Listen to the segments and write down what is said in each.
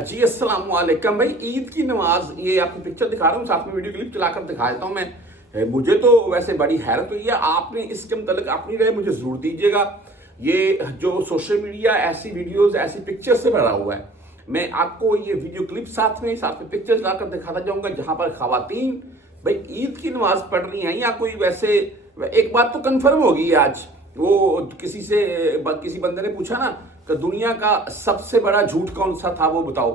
जी अस्सलाम वालेकुम भाई। ईद की नमाज, ये आपकी पिक्चर दिखा रहा हूँ, साथ में वीडियो क्लिप चलाकर दिखा देता हूँ मैं। मुझे तो वैसे बड़ी हैरत हुई है, आपने इसके मतलब अपनी राय मुझे जरूर दीजिएगा। ये जो सोशल मीडिया ऐसी वीडियोस ऐसी पिक्चर से भरा हुआ है, मैं आपको ये वीडियो क्लिप साथ में पिक्चर्स लाकर दिखाता जाऊंगा जहां पर खवातीन भाई ईद की नमाज पढ़ रही हैं या कोई वैसे। एक बात तो कंफर्म होगी आज, वो किसी बंदे ने पूछा ना कि दुनिया का सबसे बड़ा झूठ कौन सा था, वो बताओ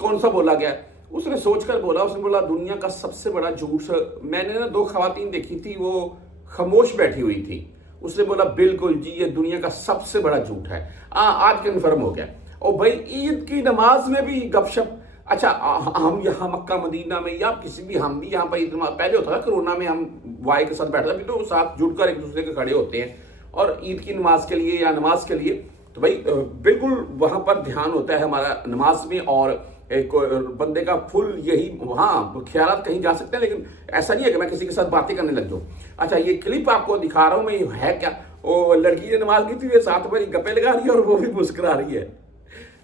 कौन सा बोला गया। उसने सोचकर बोला, उसने बोला दुनिया का सबसे बड़ा झूठ। मैंने ना दो खवातीन देखी थी, वो खामोश बैठी हुई थी। उसने बोला बिल्कुल जी ये दुनिया का सबसे बड़ा झूठ है। आज कंफर्म हो गया। और भाई ईद की नमाज में भी गपशप। अच्छा, हम यहाँ मक्का मदीना में या किसी भी, हम भी यहाँ पर ईद नमाज पहले होता था, कोरोना में हम वाई के साथ बैठते थे, तो साथ जुड़कर एक दूसरे के खड़े होते हैं और ईद की नमाज के लिए या नमाज के लिए। तो भाई बिल्कुल वहां पर ध्यान होता है हमारा नमाज में, और एक बंदे का फुल यही, हाँ ख्यालात कहीं जा सकते हैं, लेकिन ऐसा नहीं है कि मैं किसी के साथ बातें करने लग जाऊं। अच्छा, ये क्लिप आपको दिखा रहा हूं मैं, है क्या, वो लड़की ने नमाज की थी, साथ में गप्पे लगा रही है और वो भी मुस्कुरा रही है।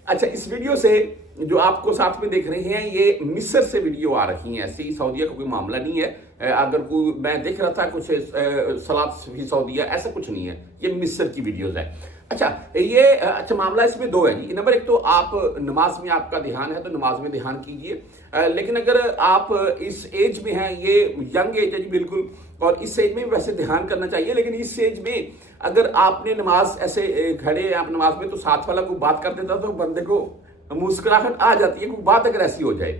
अच्छा, इस वीडियो से जो आपको साथ में देख रहे हैं, ये मिस्र से वीडियो आ रही है। ऐसी सऊदीया का कोई मामला नहीं है। अगर कोई मैं देख रहा था कुछ सलात भी सऊदीया, ऐसा कुछ नहीं है, ये मिस्र की वीडियोस है। अच्छा, मामला इसमें दो है जी। नंबर एक, तो आप नमाज में आपका ध्यान है तो नमाज में ध्यान कीजिए, लेकिन अगर आप इस एज में हैं, ये यंग एज है जी बिल्कुल, और इस एज में वैसे ध्यान करना चाहिए, लेकिन इस एज में अगर आपने नमाज ऐसे खड़े आप नमाज में, तो साथ वाला कोई बात कर देता तो बंदे को मुस्कुराहट आ जाती है, कोई बात अगर ऐसी हो जाए।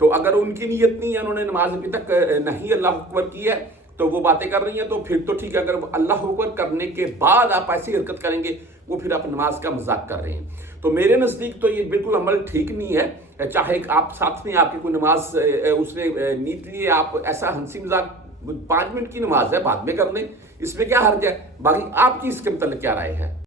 तो अगर उनकी नीयत नहीं है, उन्होंने नमाज अभी तक नहीं अल्लाह अकबर की है, तो वो बातें कर रही हैं, तो फिर तो ठीक है। अगर अल्लाह अकबर करने के बाद आप ऐसी हरकत करेंगे, वो फिर आप नमाज का मजाक कर रहे हैं। तो मेरे नजदीक तो ये बिल्कुल अमल ठीक नहीं है। चाहे आप साथ में आपकी कोई नमाज उसने नीत लिए, आप ऐसा हंसी मजाक 5 मिनट की नमाज है बाद में कर लें, इसमें क्या हर्ज है। बाकी आपकी इसके मतलब क्या राय है?